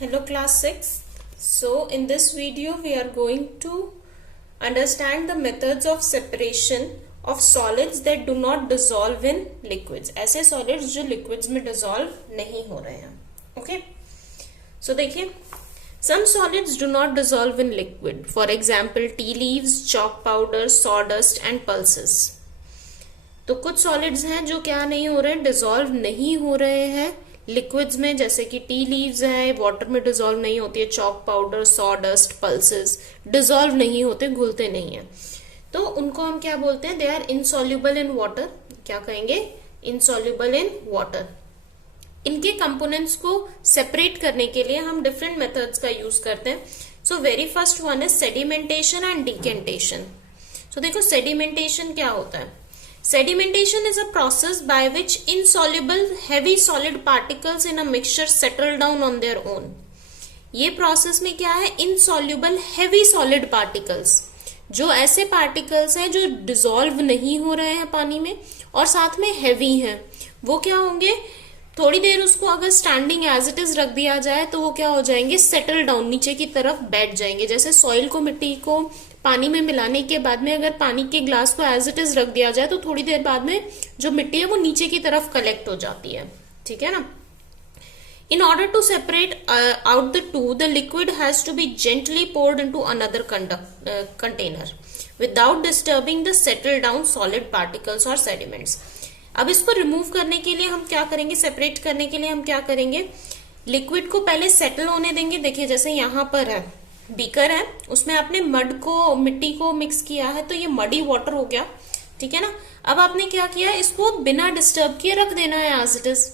Hello class 6. So in this video we are going to understand the methods of separation of solids that do not dissolve in liquids. ऐसे solids जो liquids में dissolve नहीं हो रहे हैं. Okay. So देखिए, some solids do not dissolve in liquid. For example, tea leaves, chalk powder, sawdust and pulses. तो कुछ solids हैं जो क्या नहीं हो रहे हैं, dissolve नहीं हो रहे हैं लिक्विड्स में, जैसे कि टी लीव्स है, वाटर में डिजोल्व नहीं होती है, chalk powder, sawdust, pulses dissolve नहीं होते, घुलते नहीं है, तो उनको हम क्या बोलते हैं, they are insoluble in water. क्या कहेंगे, इनसॉल्युबल इन वाटर. इनके कंपोनेंट्स को सेपरेट करने के लिए हम डिफरेंट मेथड्स का यूज करते हैं. So very first one is sedimentation and decantation. So देखो, सेडिमेंटेशन क्या होता है. Sedimentation is a process by which insoluble heavy solid particles in a mixture settle down on their own. ये process में क्या है, insoluble heavy solid particles, जो ऐसे पार्टिकल्स हैं जो डिसॉल्व नहीं हो रहे हैं पानी में और साथ में हैवी हैं, वो क्या होंगे, थोड़ी देर उसको अगर स्टैंडिंग एज इट इज रख दिया जाए तो वो क्या हो जाएंगे, सेटल डाउन, नीचे की तरफ बैठ जाएंगे. जैसे सॉइल को, मिट्टी को पानी में मिलाने के बाद में अगर पानी के ग्लास को एज इट इज रख दिया जाए तो थोड़ी देर बाद में जो मिट्टी है वो नीचे की तरफ कलेक्ट हो जाती है. ठीक है ना. In order to separate out the two, the liquid has to be gently poured into another container without disturbing the settled down solid particles or sediments. अब इसको रिमूव करने के लिए हम क्या करेंगे, सेपरेट करने के लिए हम क्या करेंगे, लिक्विड को पहले सेटल होने देंगे. देखिए जैसे यहाँ पर है, बीकर है, उसमें आपने मड को, मिट्टी को मिक्स किया है, तो ये मडी वाटर हो गया. ठीक है ना. अब आपने क्या किया, इसको बिना डिस्टर्ब किए रख देना है एज इट इज.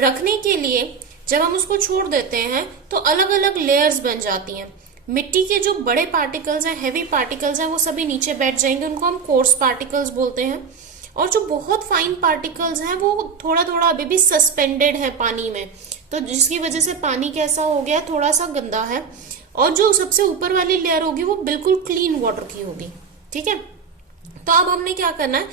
रखने के लिए जब हम उसको छोड़ देते हैं तो अलग अलग लेयर्स बन जाती हैं. मिट्टी के जो बड़े पार्टिकल्स हैं, हैवी पार्टिकल्स हैं, वो सभी नीचे बैठ जाएंगे, उनको हम कोर्स पार्टिकल्स बोलते हैं. और जो बहुत फाइन पार्टिकल्स हैं वो थोड़ा थोड़ा अभी भी सस्पेंडेड है पानी में, तो जिसकी वजह से पानी कैसा हो गया, थोड़ा सा गंदा है. और जो सबसे ऊपर वाली लेयर होगी वो बिल्कुल क्लीन वाटर की होगी. ठीक है. तो अब हमने क्या करना है,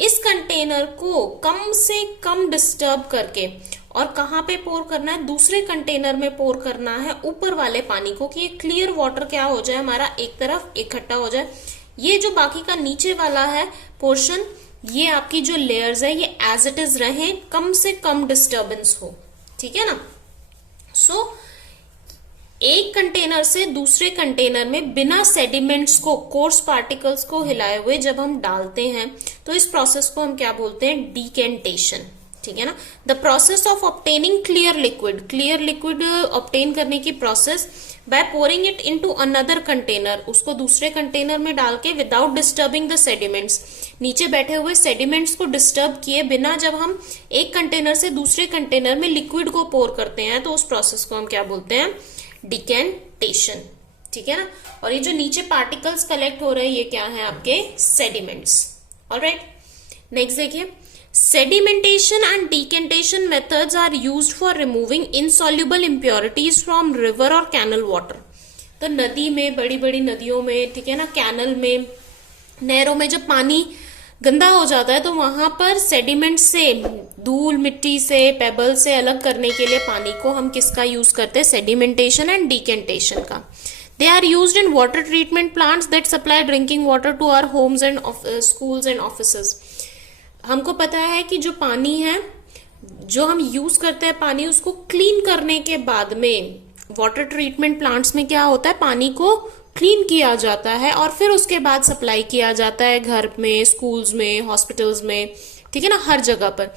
इस कंटेनर को कम से कम डिस्टर्ब करके, और कहाँ पे पोर करना है, दूसरे कंटेनर में पोर करना है ऊपर वाले पानी को, कि ये क्लियर वाटर क्या हो जाए, हमारा एक तरफ इकट्ठा हो जाए. ये जो बाकी का नीचे वाला है पोर्शन, ये आपकी जो लेयर्स है ये एज इट इज रहे, कम से कम डिस्टर्बेंस हो. ठीक है ना. सो एक कंटेनर से दूसरे कंटेनर में बिना सेडिमेंट्स को, कोर्स पार्टिकल्स को हिलाए हुए जब हम डालते हैं तो इस प्रोसेस को हम क्या बोलते हैं, डिकेंटेशन. ठीक है ना. The process of obtaining clear liquid obtain करने की process by pouring it into another container, उसको दूसरे कंटेनर में डाल के विदाउट डिस्टर्बिंग द सेडिमेंट्स, नीचे बैठे हुए सेडिमेंट्स को डिस्टर्ब किए बिना जब हम एक कंटेनर से दूसरे कंटेनर में लिक्विड को पोर करते हैं तो उस प्रोसेस को हम क्या बोलते हैं, डिकेंटेशन. ठीक है ना. और ये जो नीचे पार्टिकल्स कलेक्ट हो रहे हैं ये क्या है, आपके सेडिमेंट्स. ऑलराइट. नेक्स्ट देखिए, sedimentation and decantation methods are used for removing insoluble impurities from river or canal water. तो नदी में, बड़ी बड़ी नदियों में, ठीक है ना, कैनल में, नहरों में जब पानी गंदा हो जाता है तो वहां पर सेडिमेंट से, धूल मिट्टी से, पेबल से अलग करने के लिए पानी को हम किसका यूज करते हैं, सेडिमेंटेशन एंड डिकेंटेशन का. They are used in water treatment plants that supply drinking water to our homes and schools and offices. हमको पता है कि जो पानी है, जो हम यूज करते हैं पानी, उसको क्लीन करने के बाद में वाटर ट्रीटमेंट प्लांट्स में क्या होता है, पानी को क्लीन किया जाता है और फिर उसके बाद सप्लाई किया जाता है घर में, स्कूल्स में, हॉस्पिटल्स में. ठीक है ना, हर जगह पर.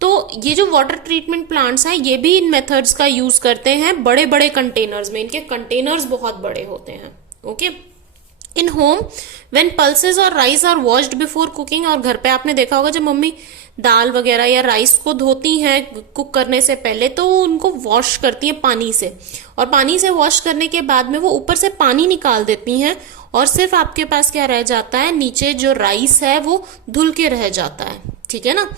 तो ये जो वाटर ट्रीटमेंट प्लांट्स हैं ये भी इन मेथड्स का यूज करते हैं बड़े बड़े कंटेनर्स में. इनके कंटेनर्स बहुत बड़े होते हैं. Okay. In home when pulses और rice are washed before cooking, और घर पे आपने देखा होगा जब मम्मी दाल वगैरह या राइस को धोती हैं कुक करने से पहले तो उनको वॉश करती हैं पानी से, और पानी से वॉश करने के बाद में वो ऊपर से पानी निकाल देती हैं और सिर्फ आपके पास क्या रह जाता है, नीचे जो राइस है वो धुल के रह जाता है. ठीक है ना.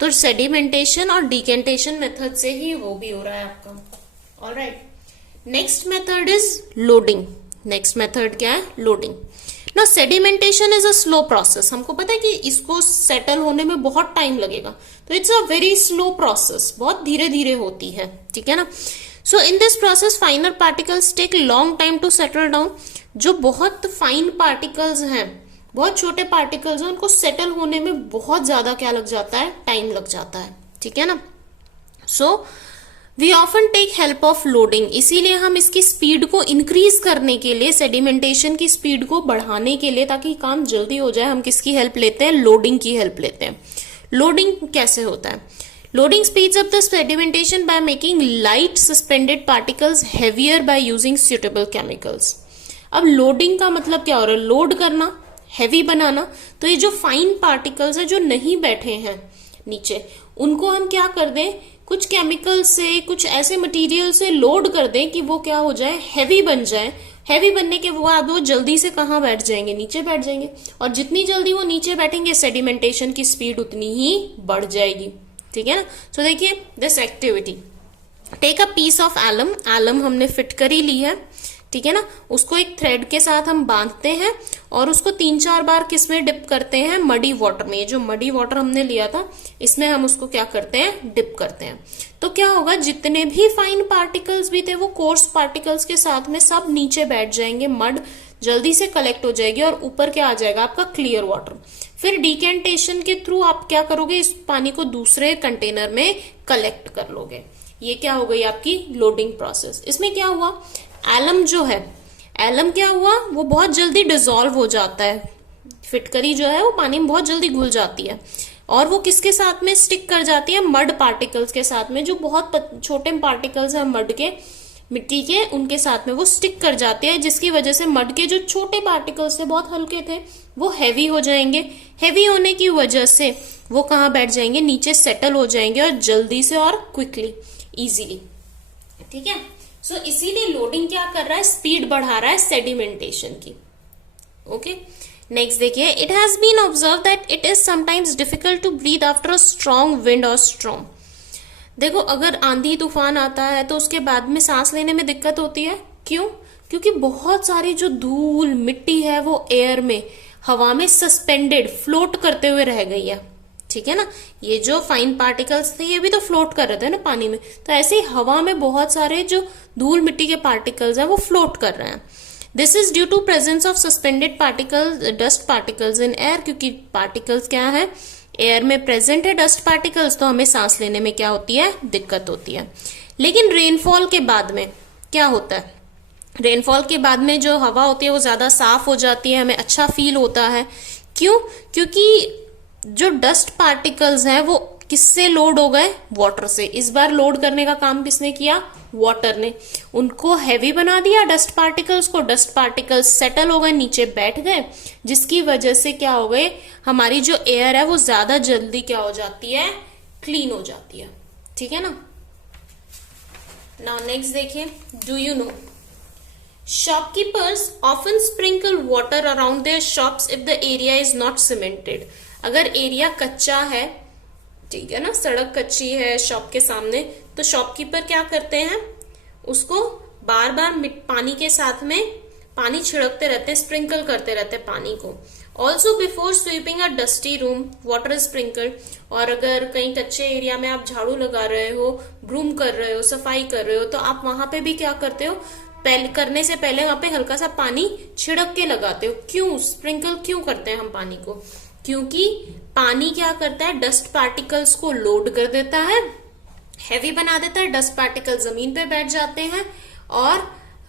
तो सेडिमेंटेशन और डिकेंटेशन मेथड से ही वो भी हो रहा है आपका. Alright. Next method is loading. Next method क्या है, लोडिंग. ना sedimentation is a slow process. हमको पता है कि इसको सेटल होने में बहुत टाइम लगेगा, तो it's a very slow process, बहुत धीरे धीरे होती है. ठीक है ना. So in this process finer particles take long time to settle down. जो बहुत फाइन पार्टिकल्स हैं, बहुत छोटे पार्टिकल्स हैं, उनको सेटल होने में बहुत ज्यादा क्या लग जाता है, टाइम लग जाता है, ठीक है ना। So we often take help of loading, इसीलिए हम इसकी स्पीड को इंक्रीज करने के लिए, सेडिमेंटेशन की स्पीड को बढ़ाने के लिए, ताकि काम जल्दी हो जाए, हम किसकी हेल्प लेते हैं, लोडिंग की हेल्प लेते हैं। लोडिंग कैसे होता है? Loading speeds up the sedimentation by making light suspended particles heavier by using suitable chemicals. अब लोडिंग का मतलब क्या हो रहा है? लोड करना, हैवी बनाना। तो ये जो फाइन पार्टिकल्स है जो नहीं बैठे हैं नीचे, उनको हम क्या कर दें, कुछ केमिकल से, कुछ ऐसे मटेरियल से लोड कर दें कि वो क्या हो जाए, हैवी बन जाए। हैवी बनने के बाद वो जल्दी से कहाँ बैठ जाएंगे, नीचे बैठ जाएंगे। और जितनी जल्दी वो नीचे बैठेंगे, सेडिमेंटेशन की स्पीड उतनी ही बढ़ जाएगी, ठीक है ना। सो देखिए this activity, take a piece of alum, alum हमने फिट कर ही ली है, ठीक है ना। उसको एक थ्रेड के साथ हम बांधते हैं और उसको 3-4 बार किसमें डिप करते हैं, मडी वाटर में। ये जो मडी वाटर हमने लिया था, इसमें हम उसको क्या करते हैं, डिप करते हैं। तो क्या होगा, जितने भी फाइन पार्टिकल्स भी थे वो कोर्स पार्टिकल्स के साथ में सब नीचे बैठ जाएंगे, मड जल्दी से कलेक्ट हो जाएगी और ऊपर क्या आ जाएगा, आपका क्लियर वाटर। फिर डिकेंटेशन के थ्रू आप क्या करोगे, इस पानी को दूसरे कंटेनर में कलेक्ट कर लोगे। ये क्या हो गई आपकी लोडिंग प्रोसेस। इसमें क्या हुआ, एलम जो है, एलम क्या हुआ, वो बहुत जल्दी डिसॉल्व हो जाता है। फिटकरी जो है वो पानी में बहुत जल्दी घुल जाती है और वो किसके साथ में स्टिक कर जाती है, मड पार्टिकल्स के साथ में। जो बहुत छोटे पार्टिकल्स हैं मड के, मिट्टी के, उनके साथ में वो स्टिक कर जाते हैं, जिसकी वजह से मड के जो छोटे पार्टिकल्स थे, बहुत हल्के थे, वो हैवी हो जाएंगे। हैवी होने की वजह से वो कहाँ बैठ जाएंगे, नीचे सेटल हो जाएंगे और जल्दी से और क्विकली, इजीली, ठीक है। सो इसीलिए लोडिंग क्या कर रहा है, स्पीड बढ़ा रहा है सेडिमेंटेशन की। ओके, नेक्स्ट देखिए, it has been observe that it is sometimes difficult to breathe after a strong wind और स्टॉर्म। देखो, अगर आंधी तूफान आता है तो उसके बाद में सांस लेने में दिक्कत होती है। क्यों? क्योंकि बहुत सारी जो धूल मिट्टी है वो एयर में, हवा में सस्पेंडेड, फ्लोट करते हुए रह गई है, ठीक है ना। ये जो फाइन पार्टिकल्स थे ये भी तो फ्लोट कर रहे थे ना पानी में, तो ऐसे ही हवा में बहुत सारे जो धूल मिट्टी के पार्टिकल्स हैं वो फ्लोट कर रहे हैं। This is due to presence of suspended particles, dust particles in air, क्योंकि पार्टिकल्स क्या है, एयर में प्रेजेंट है डस्ट पार्टिकल्स, तो हमें सांस लेने में क्या होती है, दिक्कत होती है। लेकिन रेनफॉल के बाद में क्या होता है, रेनफॉल के बाद में जो हवा होती है वो ज्यादा साफ हो जाती है, हमें अच्छा फील होता है। क्यों? क्योंकि जो डस्ट पार्टिकल्स हैं वो किससे लोड हो गए, वाटर से। इस बार लोड करने का काम किसने किया, वाटर ने। उनको हैवी बना दिया डस्ट पार्टिकल्स को, डस्ट पार्टिकल्स सेटल हो गए, नीचे बैठ गए, जिसकी वजह से क्या हो गए, हमारी जो एयर है वो ज्यादा जल्दी क्या हो जाती है, क्लीन हो जाती है, ठीक है ना। नाउ नेक्स्ट देखिए, do you know shopkeepers often sprinkle water around their shops if the area is not cemented. अगर एरिया कच्चा है, ठीक है ना, सड़क कच्ची है शॉप के सामने, तो शॉपकीपर क्या करते हैं, उसको बार बार पानी के साथ में पानी छिड़कते रहते हैं, स्प्रिंकल करते रहते हैं पानी को। Also before sweeping a dusty room water is sprinkled. और अगर कहीं कच्चे एरिया में आप झाड़ू लगा रहे हो, ब्रूम कर रहे हो, सफाई कर रहे हो, तो आप वहां पे भी क्या करते हो, करने से पहले वहां पे हल्का सा पानी छिड़क के लगाते हो। क्यों स्प्रिंकल क्यों करते हैं हम पानी को? क्योंकि पानी क्या करता है, डस्ट पार्टिकल्स को लोड कर देता है, हैवी बना देता है, डस्ट पार्टिकल जमीन पे बैठ जाते हैं और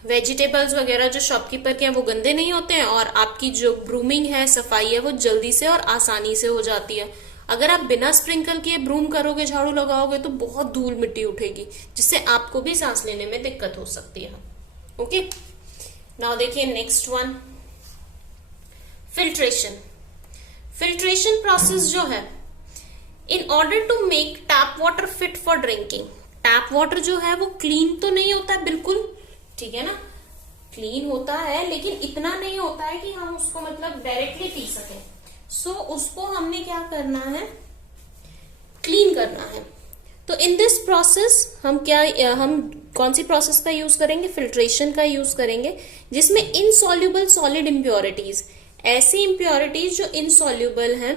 वेजिटेबल्स वगैरह जो शॉपकीपर के हैं वो गंदे नहीं होते हैं, और आपकी जो ब्रूमिंग है, सफाई है, वो जल्दी से और आसानी से हो जाती है। अगर आप बिना स्प्रिंकल किए ब्रूम करोगे, झाड़ू लगाओगे, तो बहुत धूल मिट्टी उठेगी, जिससे आपको भी सांस लेने में दिक्कत हो सकती है। ओके, नाउ देखिए next one, filtration. Filtration process जो है, in order to make tap water fit for drinking. Tap water जो है वो क्लीन तो नहीं होता है बिल्कुल, ठीक है ना, क्लीन होता है लेकिन इतना नहीं होता है कि हम उसको मतलब डायरेक्टली पी सकें। सो उसको हमने क्या करना है, क्लीन करना है। तो इन दिस प्रोसेस हम कौन सी प्रोसेस का यूज करेंगे, फिल्ट्रेशन का यूज करेंगे, जिसमें इनसॉल्युबल सॉलिड इम्प्योरिटीज, ऐसी इम्प्योरिटीज जो इनसॉल्युबल हैं,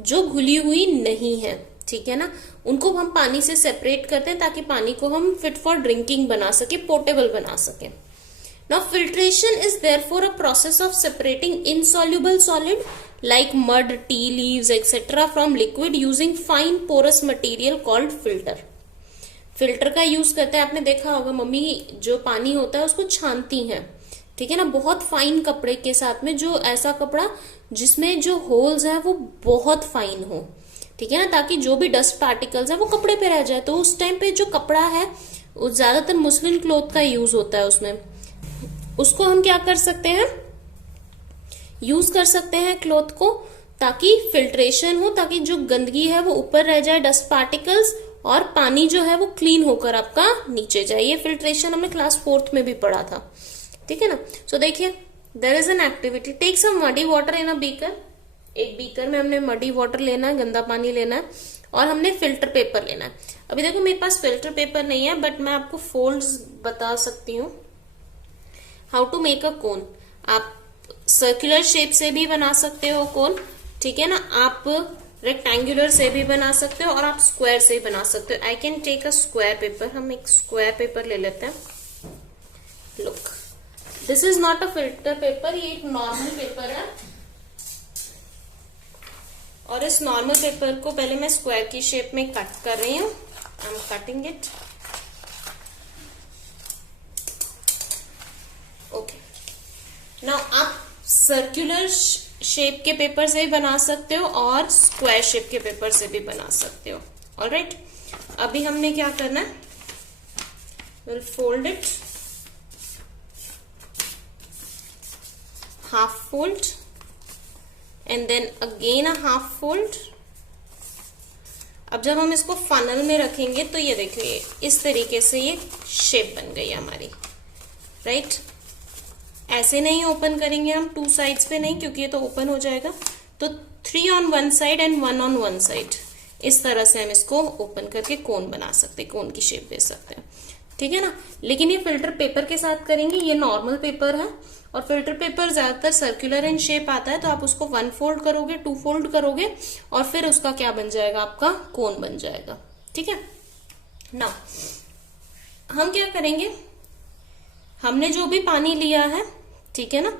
जो घुली हुई नहीं है, ठीक है ना, उनको हम पानी से सेपरेट करते हैं ताकि पानी को हम फिट फॉर ड्रिंकिंग बना सके, पोर्टेबल बना सके। Now filtration is therefore a process of separating insoluble solid like mud, tea leaves, etc. from liquid using fine porous material called filter. Filter का यूज करते हैं, आपने देखा होगा मम्मी जो पानी होता है उसको छानती हैं, ठीक है ना, बहुत फाइन कपड़े के साथ में, जो ऐसा कपड़ा जिसमें जो होल्स है वो बहुत फाइन हो, ठीक है ना, ताकि जो भी डस्ट पार्टिकल्स है वो कपड़े पे रह जाए। तो उस टाइम पे जो कपड़ा है वो ज्यादातर मुस्लिन क्लॉथ का यूज होता है, उसमें उसको हम क्या कर सकते हैं, यूज कर सकते हैं क्लॉथ को, ताकि फिल्ट्रेशन हो, ताकि जो गंदगी है वो ऊपर रह जाए, डस्ट पार्टिकल्स, और पानी जो है वो क्लीन होकर आपका नीचे जाए। ये फिल्ट्रेशन हमने क्लास 4th में भी पढ़ा था, ठीक है ना। सो देखिए, there is an activity, take some muddy water in a beaker. एक बीकर में हमने मडी वाटर लेना है, गंदा पानी लेना है, और हमने फिल्टर पेपर लेना है। अभी देखो मेरे पास फिल्टर पेपर नहीं है, बट मैं आपको फोल्ड्स बता सकती हूँ। हाउ टू मेक अ कोन, आप सर्कुलर शेप से भी बना सकते हो कोन, ठीक है ना, आप रेक्टेंगुलर से भी बना सकते हो और आप स्क्वायर से भी बना सकते हो। I can take a square paper, हम एक स्क्वायर पेपर ले लेते हैं। Look, this is not a filter paper, ये एक नॉर्मल पेपर है, और इस नॉर्मल पेपर को पहले मैं स्क्वायर की शेप में कट कर रही हूँ। I am cutting it. Okay, now आप सर्कुलर शेप के पेपर से भी बना सकते हो और स्क्वायर शेप के पेपर से भी बना सकते हो। ऑलराइट, अभी हमने क्या करना है, will fold it, half fold and then again a half fold. अब जब हम इसको फनल में रखेंगे तो ये देखिए इस तरीके से ये शेप बन गई हमारी, राइट। ऐसे नहीं ओपन करेंगे हम, 2 साइड्स पे नहीं, क्योंकि ये तो ओपन हो जाएगा। तो 3 on 1 side and 1 on 1 side, इस तरह से हम इसको ओपन करके कोन बना सकते हैं, कोन की शेप दे सकते हैं, ठीक है ना। लेकिन ये फिल्टर पेपर के साथ करेंगे, ये नॉर्मल पेपर है, और फिल्टर पेपर ज्यादातर सर्कुलर इन शेप आता है, तो आप उसको 1 फोल्ड करोगे, 2 फोल्ड करोगे, और फिर उसका क्या बन जाएगा, आपका कोन बन जाएगा, ठीक है ना। हम क्या करेंगे, हमने जो भी पानी लिया है, ठीक है ना,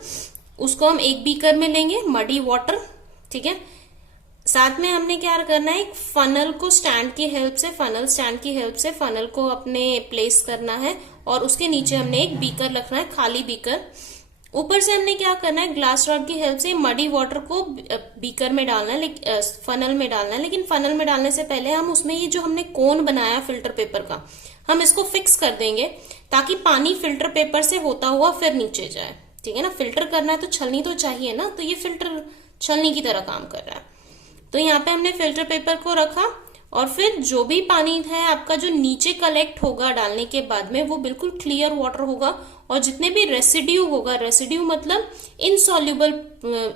उसको हम एक बीकर में लेंगे, मडी वाटर, ठीक है। साथ में हमने क्या करना है, एक फनल को स्टैंड की हेल्प से, फनल स्टैंड की हेल्प से फनल को अपने प्लेस करना है, और उसके नीचे हमने एक बीकर रखना है, खाली बीकर। ऊपर से हमने क्या करना है, ग्लास रॉड की हेल्प से मडी वाटर को बीकर में डालना है, फनल में डालना है। लेकिन फनल में डालने से पहले हम उसमें ये जो हमने कोन बनाया फिल्टर पेपर का, हम इसको फिक्स कर देंगे, ताकि पानी फिल्टर पेपर से होता हुआ फिर नीचे जाए, ठीक है ना। फिल्टर करना है तो छलनी तो चाहिए ना, तो ये फिल्टर छलनी की तरह काम कर रहा है। तो यहाँ पे हमने फिल्टर पेपर को रखा, और फिर जो भी पानी है आपका जो नीचे कलेक्ट होगा डालने के बाद में, वो बिल्कुल क्लियर वाटर होगा, और जितने भी रेसिड्यू होगा, रेसिड्यू मतलब इनसॉल्युबल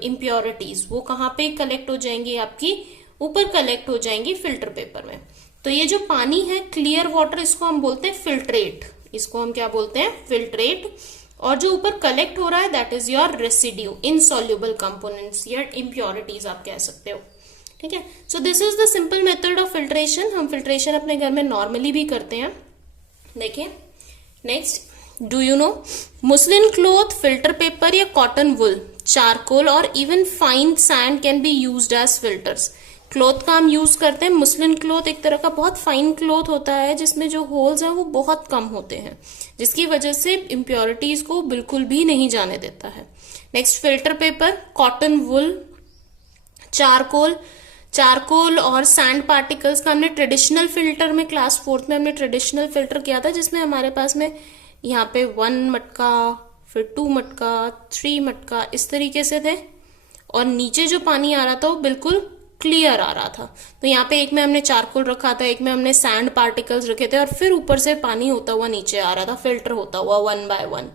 इम्प्योरिटीज, वो कहाँ पे कलेक्ट हो जाएंगी, आपकी ऊपर कलेक्ट हो जाएंगी फिल्टर पेपर में। तो ये जो पानी है क्लियर वाटर, इसको हम बोलते हैं फिल्ट्रेट, इसको हम क्या बोलते हैं, फिल्ट्रेट। और जो ऊपर कलेक्ट हो रहा है that is your residue, insoluble components या इम्प्योरिटीज आप कह सकते हो, ठीक है। So this is the simple method of filtration. हम फिल्ट्रेशन अपने घर में नॉर्मली भी करते हैं। देखिए next, do you know muslin cloth, filter paper या कॉटन वुल, चारकोल और even fine sand can be used as filters. Cloth का हम यूज करते हैं, मुस्लिन क्लॉथ एक तरह का बहुत फाइन क्लॉथ होता है, जिसमें जो होल्स हैं वो बहुत कम होते हैं, जिसकी वजह से इम्प्योरिटीज को बिल्कुल भी नहीं जाने देता है। Next, filter paper, cotton wool, charcoal. Charcoal और सैंड पार्टिकल्स का हमने ट्रेडिशनल फिल्टर में, क्लास 4th में हमने ट्रेडिशनल फिल्टर किया था, जिसमें हमारे पास में यहाँ पे 1 मटका, फिर 2 मटका, 3 मटका, इस तरीके से थे, और नीचे जो पानी आ रहा था वो बिल्कुल क्लियर आ रहा था। तो यहाँ पे एक में हमने चारकोल रखा था, एक में हमने सैंड पार्टिकल्स रखे थे, और फिर ऊपर से पानी होता हुआ नीचे आ रहा था, फिल्टर होता हुआ 1 by 1,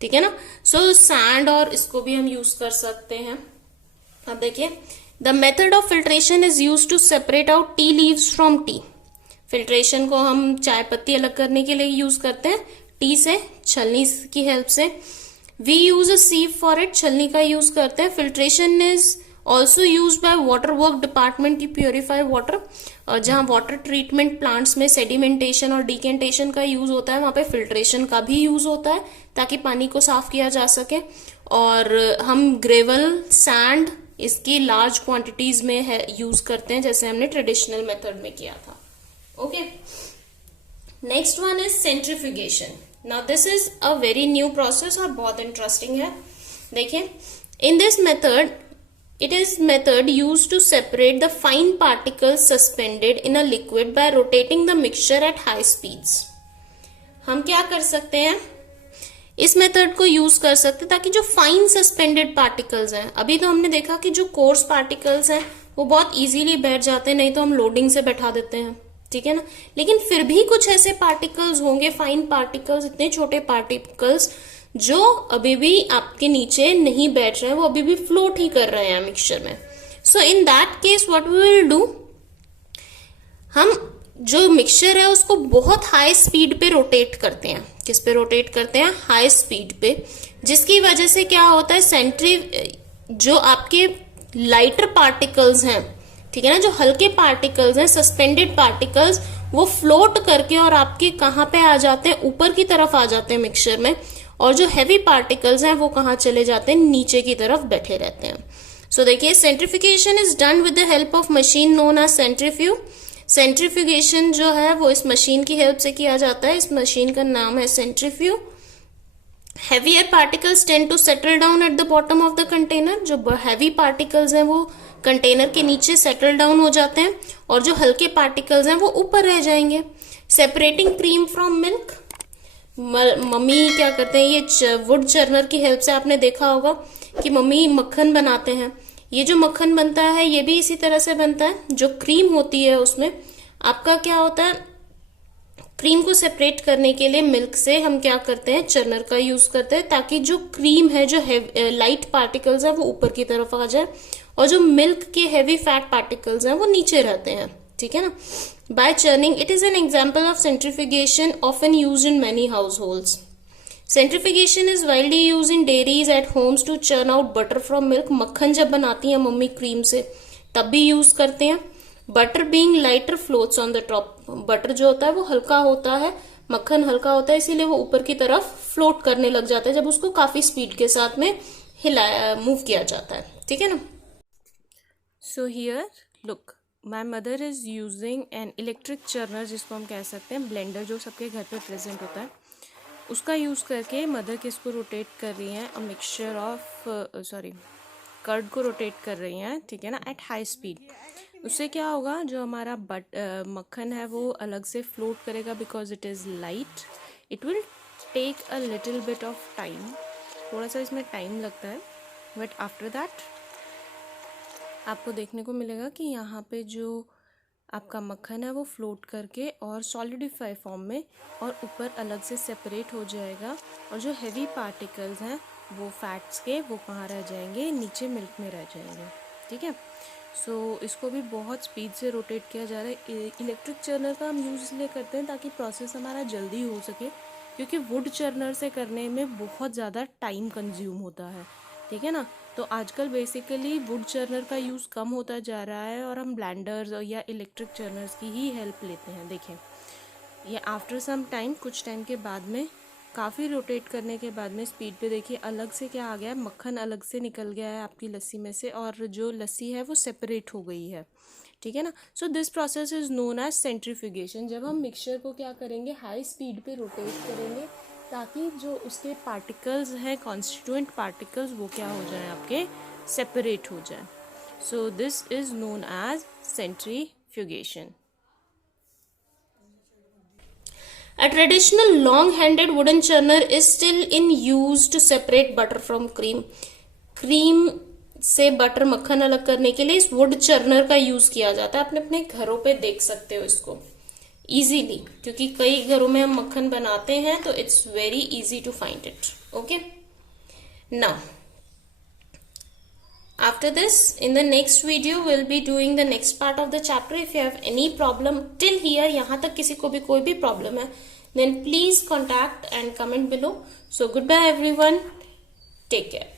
ठीक है ना। सो सैंड और इसको भी हम यूज कर सकते हैं। अब देखिए, the method of filtration is use to separate out tea leaves from tea. Filtration को हम चाय पत्ती अलग करने के लिए यूज करते हैं, टी से, छलनी की हेल्प से। We use a sieve for it, छलनी का यूज करते हैं। Filtration is also use by water work department to purify water. जहां वाटर ट्रीटमेंट प्लांट्स में सेडिमेंटेशन और डिकेंटेशन का यूज होता है, वहां पे फिल्ट्रेशन का भी यूज होता है ताकि पानी को साफ किया जा सके। और हम ग्रेवल, सैंड इसकी लार्ज क्वांटिटीज में है यूज करते हैं, जैसे हमने ट्रेडिशनल मेथड में किया था। Okay, next one is centrifugation. Now this is a very new process और बहुत इंटरेस्टिंग है। देखिए, in this method it is method used to separate the fine particles suspended in a liquid by rotating the mixture at high speeds। हम क्या कर सकते हैं, इस मेथड को यूज कर सकते हैं ताकि जो फाइन सस्पेंडेड पार्टिकल्स हैं, अभी तो हमने देखा कि जो कोर्स पार्टिकल्स हैं वो बहुत इजीली बैठ जाते हैं, नहीं तो हम लोडिंग से बैठा देते हैं, ठीक है ना। लेकिन फिर भी कुछ ऐसे पार्टिकल्स होंगे, फाइन पार्टिकल्स, इतने छोटे पार्टिकल्स जो अभी भी आपके नीचे नहीं बैठ रहे हैं, वो अभी भी फ्लोट ही कर रहे हैं मिक्सचर में। So in that case what we will do, हम जो मिक्सचर है उसको बहुत हाई स्पीड पे रोटेट करते हैं। किस पे रोटेट करते हैं? हाई स्पीड पे, जिसकी वजह से क्या होता है, जो आपके लाइटर पार्टिकल्स हैं, ठीक है ना, जो हल्के पार्टिकल्स हैं, सस्पेंडेड पार्टिकल्स, वो फ्लोट करके और आपके कहाँ पे आ जाते हैं, ऊपर की तरफ आ जाते हैं मिक्सचर में। और जो हैवी पार्टिकल्स हैं वो कहाँ चले जाते हैं, नीचे की तरफ बैठे रहते हैं। सो देखिए, centrifugation is done with the help of machine known as centrifuge. Centrifugation जो है वो इस मशीन की हेल्प से किया जाता है। इस मशीन का नाम है centrifuge. Heavier particles tend to settle down at the bottom of the container. जो हैवी पार्टिकल्स हैं वो कंटेनर के नीचे सेटल डाउन हो जाते हैं और जो हल्के पार्टिकल्स हैं वो ऊपर रह जाएंगे। Separating cream from milk, mummy क्या करते हैं, ये वुड चर्नर की हेल्प से आपने देखा होगा कि मम्मी मक्खन बनाते हैं। ये जो मक्खन बनता है ये भी इसी तरह से बनता है। जो क्रीम होती है उसमें आपका क्या होता है, क्रीम को सेपरेट करने के लिए मिल्क से हम क्या करते हैं, चर्नर का यूज करते हैं, ताकि जो क्रीम है, जो लाइट पार्टिकल्स है वो ऊपर की तरफ आ जाए और जो मिल्क के हैवी फैट पार्टिकल्स हैं वो नीचे रहते हैं, ठीक है ना। By churning, it is an example of centrifugation often used in many households. Centrifugation is widely used in dairies at homes to churn out butter from milk. मक्खन जब बनाती हैं मम्मी क्रीम से तब भी यूज करते हैं। Butter being lighter floats on the top. Butter जो होता है वो हल्का होता है, मक्खन हल्का होता है, इसीलिए वो ऊपर की तरफ फ्लोट करने लग जाता है जब उसको काफी स्पीड के साथ में हिलाया मूव किया जाता है, ठीक है ना। So here look, my mother is using an electric churner, जिसको हम कह सकते हैं ब्लेंडर, जो सबके घर पे प्रेजेंट होता है, उसका यूज़ करके मदर किसको रोटेट कर रही हैं, अ मिक्सचर ऑफ कर्ड को रोटेट कर रही हैं, ठीक है ना, एट हाई स्पीड। उससे क्या होगा, जो हमारा मक्खन है वो अलग से फ्लोट करेगा because it is light. It will take a little bit of time, थोड़ा सा इसमें टाइम लगता है, बट आफ्टर दैट आपको देखने को मिलेगा कि यहाँ पे जो आपका मक्खन है वो फ्लोट करके और सॉलिडिफाई फॉर्म में और ऊपर अलग से सेपरेट हो जाएगा, और जो हैवी पार्टिकल्स हैं वो फैट्स के वो कहाँ रह जाएंगे, नीचे मिल्क में रह जाएंगे, ठीक है। सो इसको भी बहुत स्पीड से रोटेट किया जा रहा है। इलेक्ट्रिक चर्नर का हम यूज़ इसलिए करते हैं ताकि प्रोसेस हमारा जल्दी हो सके, क्योंकि वुड चर्नर से करने में बहुत ज़्यादा टाइम कंज्यूम होता है, ठीक है ना। तो आजकल बेसिकली वुड चर्नर का यूज़ कम होता जा रहा है और हम ब्लेंडर्स या इलेक्ट्रिक चर्नर्स की ही हेल्प लेते हैं। देखें, ये आफ्टर सम टाइम, कुछ टाइम के बाद में, काफ़ी रोटेट करने के बाद में स्पीड पे देखिए अलग से क्या आ गया है, मक्खन अलग से निकल गया है आपकी लस्सी में से, और जो लस्सी है वो सेपरेट हो गई है, ठीक है ना। So this process is known as centrifugation. जब हम मिक्सचर को क्या करेंगे, हाई स्पीड पे रोटेट करेंगे ताकि जो उसके पार्टिकल्स हैं, कॉन्स्टिट्यूएंट पार्टिकल्स, वो क्या हो जाए, आपके सेपरेट हो जाए। So this is known as centrifugation. A traditional long-handed wooden churner is still in use to separate butter from cream. Cream से बटर, मक्खन अलग करने के लिए इस वुड चर्नर का यूज किया जाता है। अपने अपने घरों पे देख सकते हो इसको इजीली, क्योंकि कई घरों में हम मक्खन बनाते हैं, तो it's very easy to find it. Okay, now after this, in the next video we'll be doing the next part of the chapter. If you have any problem till here, यहाँ तक किसी को भी कोई भी problem है, then please contact and comment below. So goodbye everyone, take care.